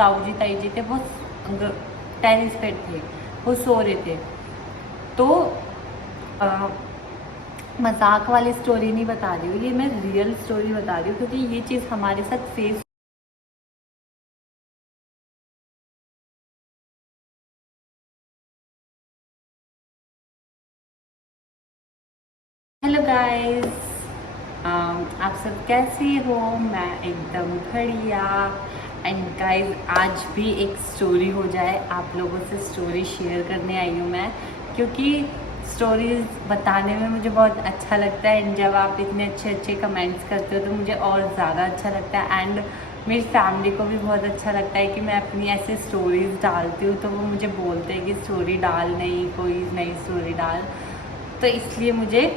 ताऊ जी ताई जी थे वो टेरिस पे थे, वो सो रहे थे। तो मजाक वाली स्टोरी नहीं बता रही हूँ, ये मैं रियल स्टोरी बता रही हूँ क्योंकि ये चीज़ हमारे साथ फेस। हेलो गाइस, आप सब कैसे हो? मैं एकदम बढ़िया। एंड गाइस, आज भी एक स्टोरी हो जाए, आप लोगों से स्टोरी शेयर करने आई हूँ मैं, क्योंकि स्टोरीज बताने में मुझे बहुत अच्छा लगता है। एंड जब आप इतने अच्छे अच्छे कमेंट्स करते हो तो मुझे और ज़्यादा अच्छा लगता है। एंड मेरी फैमिली को भी बहुत अच्छा लगता है कि मैं अपनी ऐसे स्टोरीज डालती हूँ, तो वो मुझे बोलते हैं कि स्टोरी डाल, नहीं कोई नई स्टोरी डाल। तो इसलिए मुझे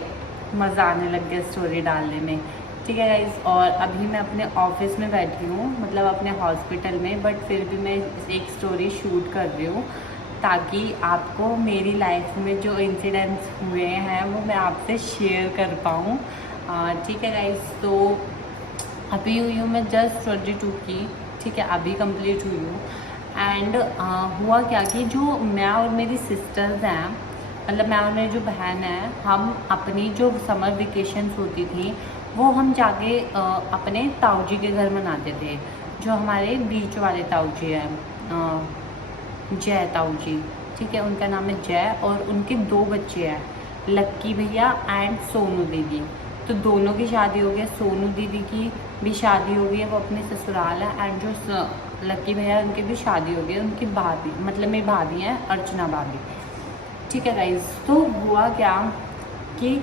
मज़ा आने लग गया स्टोरी डालने में। ठीक है गाइस, और अभी मैं अपने ऑफिस में बैठी हूँ, मतलब अपने हॉस्पिटल में, बट फिर भी मैं एक स्टोरी शूट कर रही हूँ ताकि आपको मेरी लाइफ में जो इंसिडेंट्स हुए हैं वो मैं आपसे शेयर कर पाऊँ। ठीक है गाइस, तो अभी हुई हूँ मैं जस्ट 22 की। ठीक है, अभी कंप्लीट हुई हूँ। एंड हुआ क्या कि जो मैं और मेरी सिस्टर्स हैं, मतलब मैं और मेरी जो बहन है, हम अपनी जो समर वेकेशंस होती थी वो हम जाके अपने ताऊ जी के घर मनाते थे, जो हमारे बीच वाले ताऊ जी हैं, जय ताऊ जी। ठीक है, उनका नाम है जय और उनके 2 बच्चे हैं, लक्की भैया एंड सोनू दीदी। तो दोनों की शादी हो गई, सोनू दीदी की भी शादी हो गई है, वो अपने ससुराल है। एंड जो लक्की भैया उनकी भी शादी हो गई, उनकी भाभी, मतलब मेरी भाभी हैं अर्चना भाभी। ठीक है गाइज, तो हुआ क्या कि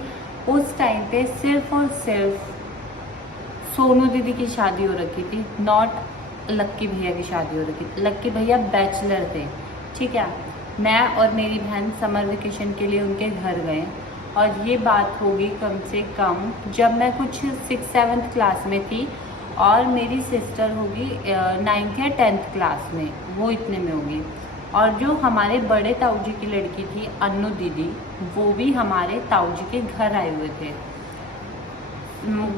उस टाइम पे सिर्फ और सिर्फ सोनू दीदी की शादी हो रखी थी, नॉट लक्की भैया की शादी हो रखी थी। लक्की भैया बैचलर थे। ठीक है, मैं और मेरी बहन समर वेकेशन के लिए उनके घर गए, और ये बात होगी कम से कम जब मैं कुछ 6-7 क्लास में थी, और मेरी सिस्टर होगी 9th या 10th क्लास में, वो इतने में होगी। और जो हमारे बड़े ताऊ जी की लड़की थी अन्नू दीदी, वो भी हमारे ताऊ जी के घर आए हुए थे।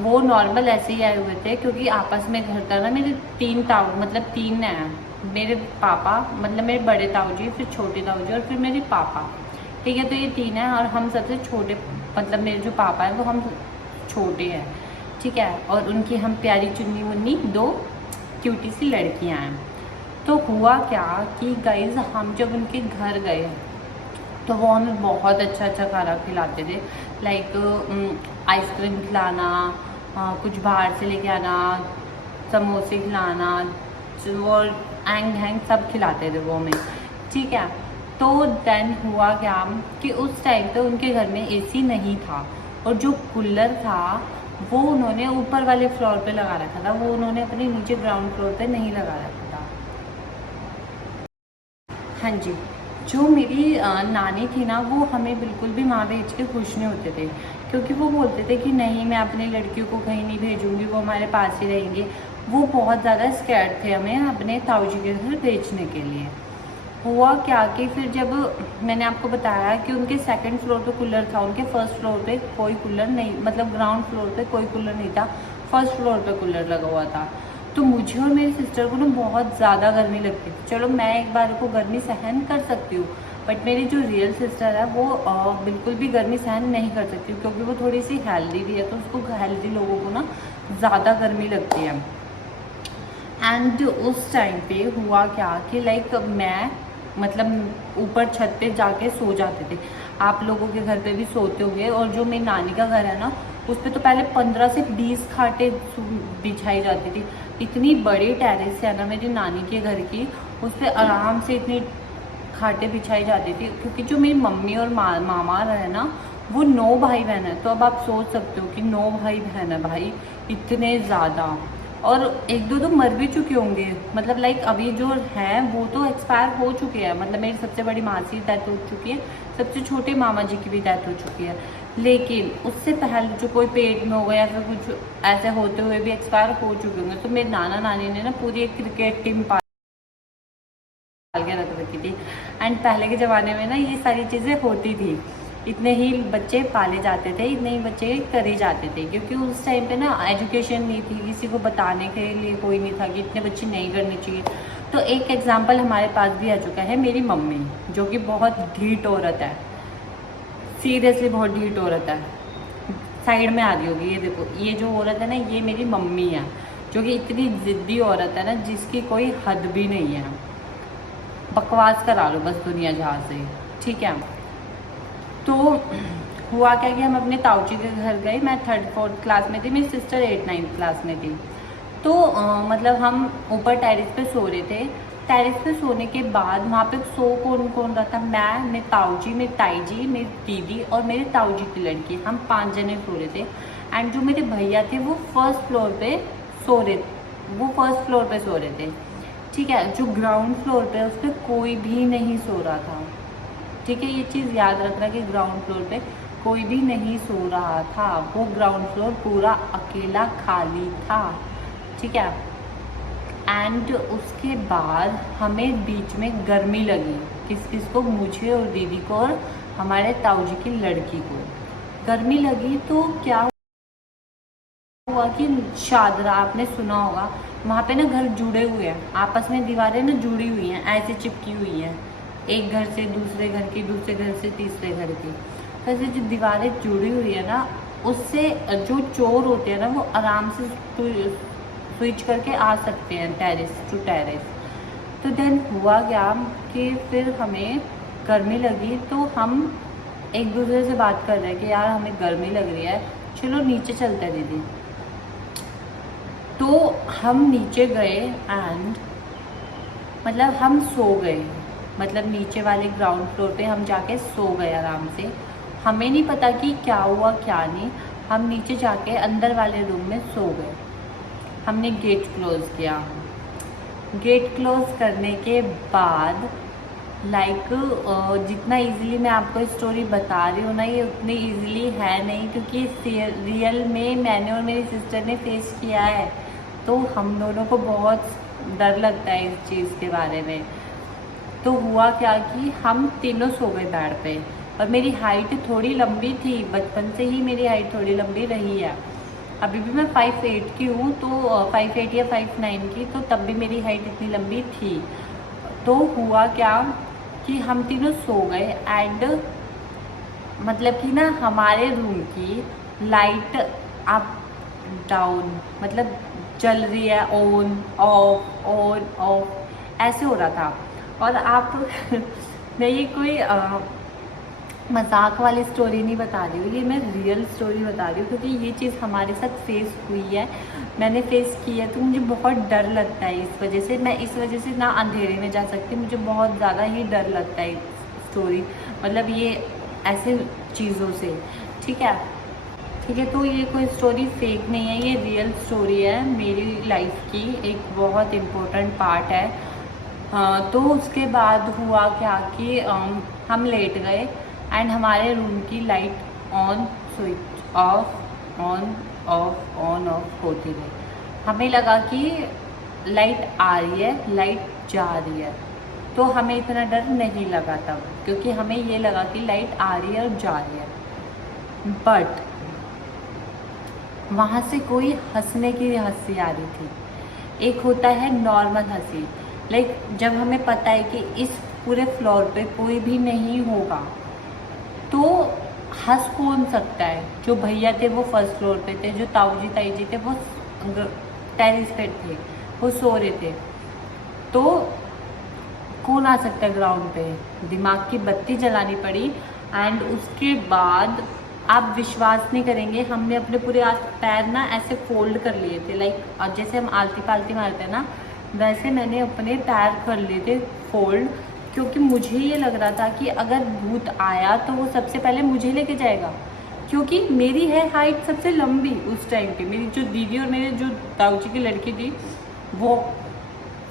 वो नॉर्मल ऐसे ही आए हुए थे क्योंकि आपस में घर का ना, मेरे 3 ताऊ, मतलब 3 हैं, मेरे पापा, मतलब मेरे बड़े ताऊ जी, फिर छोटे ताऊ जी और फिर मेरे पापा। ठीक है, तो ये 3 हैं और हम सबसे छोटे, मतलब मेरे जो पापा हैं वो हम छोटे हैं। ठीक है, और उनकी हम प्यारी चुन्नी मुन्नी 2 क्यूटी सी लड़कियां हैं। तो हुआ क्या कि गाइज, हम जब उनके घर गए तो वो हमें बहुत अच्छा अच्छा खाना खिलाते थे, लाइक आइसक्रीम खिलाना, कुछ बाहर से लेके आना, समोसे खिलाना, और एंग हैंग सब खिलाते थे वो हमें। ठीक है, तो देन हुआ क्या कि उस टाइम पे उनके घर में एसी नहीं था, और जो कूलर था वो उन्होंने ऊपर वाले फ्लोर पे लगा रखा था, वो उन्होंने अपने नीचे ग्राउंड फ्लोर पे नहीं लगा रखा था। हाँ जी, जो मेरी नानी थी ना, वो हमें बिल्कुल भी वहाँ भेज के खुश नहीं होते थे, क्योंकि वो बोलते थे कि नहीं, मैं अपनी लड़कियों को कहीं नहीं भेजूंगी, वो हमारे पास ही रहेंगे। वो बहुत ज़्यादा स्कैर्ड थे हमें अपने ताऊ जी के घर भेजने के लिए। हुआ क्या कि फिर जब मैंने आपको बताया कि उनके सेकंड फ्लोर पे कूलर था, उनके फर्स्ट फ्लोर पे कोई कूलर नहीं, मतलब ग्राउंड फ्लोर पे कोई कूलर नहीं था, फर्स्ट फ्लोर पे कूलर लगा हुआ था। तो मुझे और मेरी सिस्टर को ना बहुत ज़्यादा गर्मी लगती थी। चलो मैं एक बार को गर्मी सहन कर सकती हूँ, बट मेरी जो रियल सिस्टर है वो बिल्कुल भी गर्मी सहन नहीं कर सकती, क्योंकि वो थोड़ी सी हेल्दी भी है, तो उसको हेल्दी लोगों को ना ज़्यादा गर्मी लगती है। एंड उस टाइम पे हुआ क्या कि लाइक मैं, मतलब ऊपर छत पे जाके सो जाते थे, आप लोगों के घर पे भी सोते होंगे। और जो मेरी नानी का घर है ना, उस पर तो पहले 15 से 20 खाटें बिछाई जाती थी। इतनी बड़ी टेरेस है ना मेरी नानी के घर की, उस पर आराम से इतनी खाटें बिछाई जाती थी, क्योंकि जो मेरी मम्मी और मामा है ना, वो 9 भाई बहन है। तो अब आप सोच सकते हो कि 9 भाई बहन है भाई, इतने ज़्यादा। और 1-2 तो मर भी चुके होंगे, मतलब लाइक अभी जो हैं वो तो एक्सपायर हो चुके हैं, मतलब मेरी सबसे बड़ी मासी की डेथ हो चुकी है, सबसे छोटे मामा जी की भी डेथ हो चुकी है। लेकिन उससे पहले जो कोई पेट में हो गया या फिर कुछ ऐसे होते हुए भी एक्सपायर हो चुके होंगे। तो मेरे नाना नानी ने ना पूरी एक क्रिकेट टीम पाल के रख रखी थी। एंड पहले के ज़माने में ना ये सारी चीज़ें होती थी। इतने ही बच्चे पाले जाते थे, इतने ही बच्चे करे जाते थे, क्योंकि उस टाइम पे ना एजुकेशन नहीं थी, किसी को बताने के लिए कोई नहीं था कि इतने बच्चे नहीं करने चाहिए। तो एक एग्जाम्पल हमारे पास भी आ चुका है, मेरी मम्मी, जो कि बहुत ढीठ औरत है, सीरियसली बहुत ढीठ औरत है। साइड में आ रही होगी, ये देखो, ये जो औरत है ना, ये मेरी मम्मी है, जो कि इतनी ज़िद्दी औरत है ना, जिसकी कोई हद भी नहीं है। बकवास करा लो बस दुनिया जहाँ से, ठीक है। तो हुआ क्या कि हम अपने ताऊजी के घर गए, मैं 3rd-4th क्लास में थी, मेरी सिस्टर 8th-9th क्लास में थी। तो मतलब हम ऊपर टेरेस पे सो रहे थे। टेरेस पे सोने के बाद वहाँ पे सो कौन कौन रहा था, मैं, मेरे ताऊजी, मेरी ताई जी, मेरी दीदी और मेरे ताऊजी की लड़की, हम 5 जने सो रहे थे। एंड जो मेरे भैया थे वो फर्स्ट फ्लोर पे सो रहे थे, ठीक है। जो ग्राउंड फ्लोर पे उस पर कोई भी नहीं सो रहा था, ठीक है। ये चीज़ याद रखना कि ग्राउंड फ्लोर पे कोई भी नहीं सो रहा था, वो ग्राउंड फ्लोर पूरा अकेला खाली था, ठीक है। एंड उसके बाद हमें बीच में गर्मी लगी, किस किस को, मुझे और दीदी को और हमारे ताऊजी की लड़की को गर्मी लगी। तो क्या हुआ कि शादरा, आपने सुना होगा, वहाँ पे ना घर जुड़े हुए हैं आपस में, दीवारें ना जुड़ी हुई हैं, ऐसे चिपकी हुई हैं, एक घर से दूसरे घर की, दूसरे घर से तीसरे घर की। तो ऐसे जो दीवारें जुड़ी हुई है ना, उससे जो चोर होते हैं ना, वो आराम से स्विच करके आ सकते हैं टेरेस टू टेरेस। तो देन हुआ क्या कि फिर हमें गर्मी लगी, तो हम एक दूसरे से बात कर रहे हैं कि यार हमें गर्मी लग रही है, चलो नीचे चलते हैं दीदी। तो हम नीचे गए एंड मतलब हम सो गए, मतलब नीचे वाले ग्राउंड फ्लोर पे हम जाके सो गए आराम से। हमें नहीं पता कि क्या हुआ क्या नहीं, हम नीचे जाके अंदर वाले रूम में सो गए। हमने गेट क्लोज़ किया। गेट क्लोज़ करने के बाद जितना इजीली मैं आपको स्टोरी बता रही हूँ ना, ये उतनी इजीली है नहीं, क्योंकि रियल में मैंने और मेरी सिस्टर ने फेस किया है। तो हम दोनों को बहुत डर लगता है इस चीज़ के बारे में। तो हुआ क्या कि हम तीनों सो गए बेड पे, और मेरी हाइट थोड़ी लंबी थी, बचपन से ही मेरी हाइट थोड़ी लंबी रही है। अभी भी मैं 5'8" की हूँ, तो 5'8" या 5'9" की, तो तब भी मेरी हाइट इतनी लंबी थी। तो हुआ क्या कि हम तीनों सो गए एंड मतलब कि ना हमारे रूम की लाइट अप डाउन, मतलब चल रही है, ऑन ऑफ ऐसे हो रहा था। और आप मैं ये कोई मजाक वाली स्टोरी नहीं बता रही हूँ, ये मैं रियल स्टोरी बता रही हूँ, क्योंकि ये चीज़ हमारे साथ फेस हुई है, मैंने फेस की है। तो मुझे बहुत डर लगता है इस वजह से, मैं इस वजह से ना अंधेरे में जा सकती, मुझे बहुत ज़्यादा ही डर लगता है स्टोरी, मतलब ये ऐसे चीज़ों से, ठीक है। ठीक है, तो ये कोई स्टोरी फेक नहीं है, ये रियल स्टोरी है मेरी लाइफ की, एक बहुत इम्पोर्टेंट पार्ट है। तो उसके बाद हुआ क्या कि हम लेट गए एंड हमारे रूम की light on, switch off, on off होती रही। हमें लगा कि लाइट आ रही है, लाइट जा रही है, तो हमें इतना डर नहीं लगा तब, क्योंकि हमें ये लगा कि लाइट आ रही है और जा रही है। बट वहाँ से कोई हंसने की हंसी आ रही थी। एक होता है नॉर्मल हंसी, लाइक जब हमें पता है कि इस पूरे फ्लोर पे कोई भी नहीं होगा, तो हंस कौन सकता है। जो भैया थे वो फर्स्ट फ्लोर पे थे, जो ताऊजी ताई जी थे वो टेरेस पे थे, वो सो रहे थे। तो कौन आ सकता है ग्राउंड पे, दिमाग की बत्ती जलानी पड़ी। एंड उसके बाद आप विश्वास नहीं करेंगे, हमने अपने पूरे पैर ना ऐसे फोल्ड कर लिए थे, लाइक जैसे हम आलती पालती मारते हैं ना, वैसे मैंने अपने पैर कर लिए थे फोल्ड, क्योंकि मुझे ये लग रहा था कि अगर भूत आया तो वो सबसे पहले मुझे लेके जाएगा, क्योंकि मेरी है हाइट सबसे लंबी उस टाइम पे। मेरी जो दीदी और मेरे जो ताऊजी की लड़की थी वो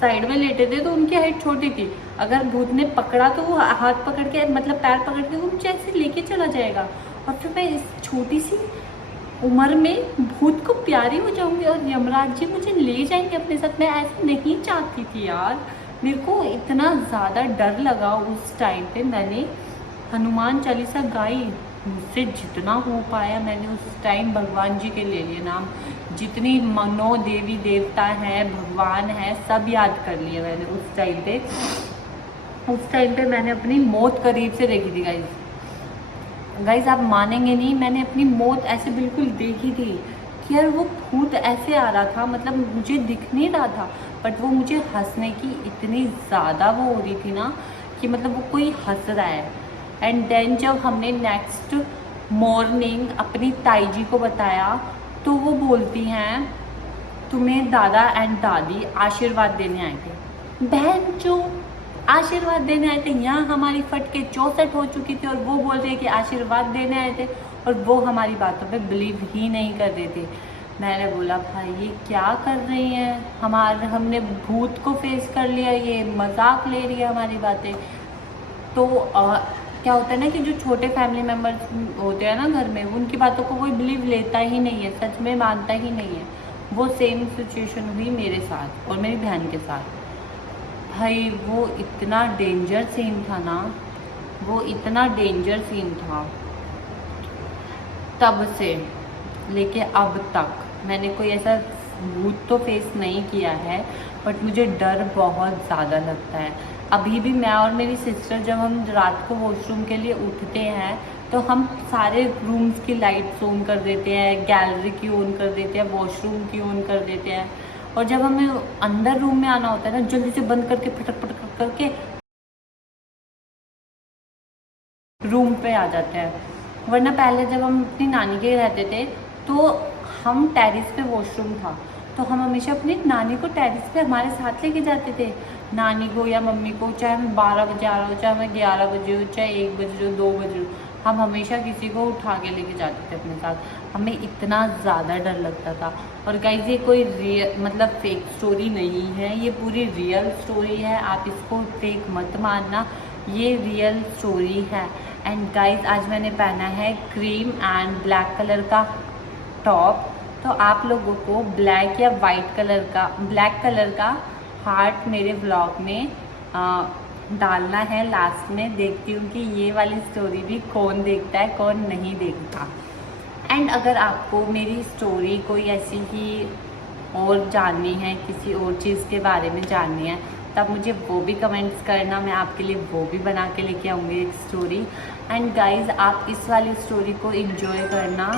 साइड में लेटे थे, तो उनकी हाइट छोटी थी। अगर भूत ने पकड़ा तो वो हाथ पकड़ के, मतलब पैर पकड़ के वो मुझे ऐसे लेके चला जाएगा, और फिर मैं इस छोटी सी उम्र में भूत को प्यारी हो जाऊंगी और यमराज जी मुझे ले जाएंगे अपने साथ। मैं ऐसे नहीं चाहती थी यार, मेरे को इतना ज़्यादा डर लगा उस टाइम पे। मैंने हनुमान चालीसा गाई, मुझसे जितना हो पाया मैंने उस टाइम भगवान जी के ले लिए नाम, जितनी मनो देवी देवता हैं भगवान है सब याद कर लिए मैंने उस टाइम पे। उस टाइम पे मैंने अपनी मौत करीब से देखी थी गाइज आप मानेंगे नहीं, मैंने अपनी मौत ऐसे बिल्कुल देखी थी कि यार वो भूत ऐसे आ रहा था, मतलब मुझे दिख नहीं रहा था बट वो मुझे हंसने की इतनी ज़्यादा वो हो रही थी ना कि मतलब वो कोई हंस रहा है। एंड देन जब हमने नेक्स्ट मॉर्निंग अपनी ताई जी को बताया तो वो बोलती हैं तुम्हें दादा एंड दादी आशीर्वाद देने आए थे। बहन जो आशीर्वाद देने आए थे, यहाँ हमारी फट के 64 हो चुकी थी और वो बोल रहे कि आशीर्वाद देने आए थे और वो हमारी बातों पे बिलीव ही नहीं कर रहे थे। मैंने बोला भाई ये क्या कर रही हैं, हमने भूत को फेस कर लिया, ये मजाक ले रही है हमारी बातें। तो क्या होता है ना कि जो छोटे फैमिली मेम्बर्स होते हैं ना घर में, उनकी बातों को कोई बिलीव लेता ही नहीं है, सच में मानता ही नहीं है। वो सेम सिचुएशन हुई मेरे साथ और मेरी बहन के साथ। भाई वो इतना डेंजर सीन था ना, वो इतना डेंजर सीन था। तब से लेके अब तक मैंने कोई ऐसा भूत तो फेस नहीं किया है बट मुझे डर बहुत ज़्यादा लगता है। अभी भी मैं और मेरी सिस्टर जब हम रात को वॉशरूम के लिए उठते हैं तो हम सारे रूम्स की लाइट्स ऑन कर देते हैं, गैलरी की ऑन कर देते हैं, वॉशरूम की ऑन कर देते हैं और जब हमें अंदर रूम में आना होता है ना जल्दी से बंद करके फटक फटक करके रूम पे आ जाते हैं। वरना पहले जब हम अपनी नानी के रहते थे तो हम टेरिस पे वॉशरूम था तो हम हमेशा अपनी नानी को टेरिस पे हमारे साथ लेके जाते थे, नानी को या मम्मी को, चाहे हम 12 बजे आ रहा हो, चाहे हमें 11 बजे हो, चाहे 1 बजे हो, 2 बजे हो, हम हमेशा किसी को उठा के लेके जाते थे अपने साथ। हमें इतना ज़्यादा डर लगता था। और गाइस ये कोई मतलब फेक स्टोरी नहीं है, ये पूरी रियल स्टोरी है, आप इसको फेक मत मानना, ये रियल स्टोरी है। एंड गाइस आज मैंने पहना है क्रीम एंड ब्लैक कलर का टॉप, तो आप लोगों को ब्लैक या वाइट कलर का, ब्लैक कलर का हार्ट मेरे व्लॉग में डालना है लास्ट में। देखती हूँ कि ये वाली स्टोरी भी कौन देखता है कौन नहीं देखता। एंड अगर आपको मेरी स्टोरी कोई ऐसी ही और जाननी है, किसी और चीज़ के बारे में जाननी है, तब मुझे वो भी कमेंट्स करना, मैं आपके लिए वो भी बना के लेके आऊँगी एक स्टोरी। एंड गाइज़ आप इस वाली स्टोरी को एंजॉय करना।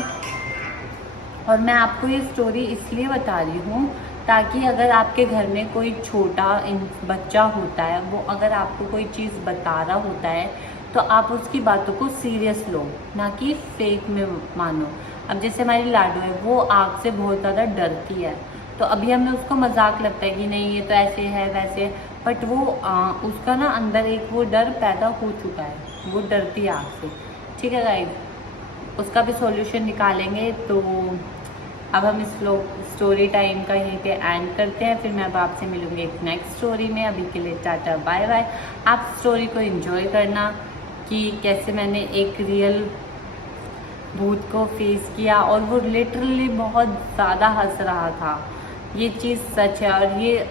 और मैं आपको ये स्टोरी इसलिए बता रही हूँ ताकि अगर आपके घर में कोई छोटा बच्चा होता है, वो अगर आपको कोई चीज़ बता रहा होता है तो आप उसकी बातों को सीरियस लो, ना कि फेक में मानो। अब जैसे हमारी लाडू है, वो आग से बहुत ज़्यादा डरती है, तो अभी हमें उसको मजाक लगता है कि नहीं ये तो ऐसे है वैसे, बट वो उसका ना अंदर एक वो डर पैदा हो चुका है, वो डरती है आग से। ठीक है गाइस, उसका भी सॉल्यूशन निकालेंगे। तो अब हम इस स्टोरी टाइम का यहीं पे एंड करते हैं, फिर मैं अब आपसे मिलूंगी एक नेक्स्ट स्टोरी में। अभी के लिए टाटा बाय बाय। आप स्टोरी को एंजॉय करना कि कैसे मैंने एक रियल भूत को फेस किया और वो लिटरली बहुत ज़्यादा हंस रहा था। ये चीज़ सच है और ये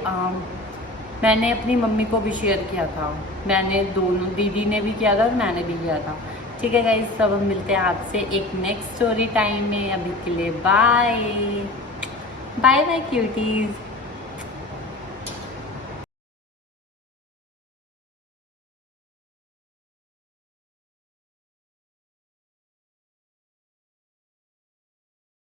मैंने अपनी मम्मी को भी शेयर किया था, मैंने दोनों, दीदी ने भी किया था और मैंने भी किया था। ठीक है गाइस, सब हम मिलते हैं आपसे एक नेक्स्ट स्टोरी टाइम में। अभी के लिए बाय बाय बाय क्यूटीज़।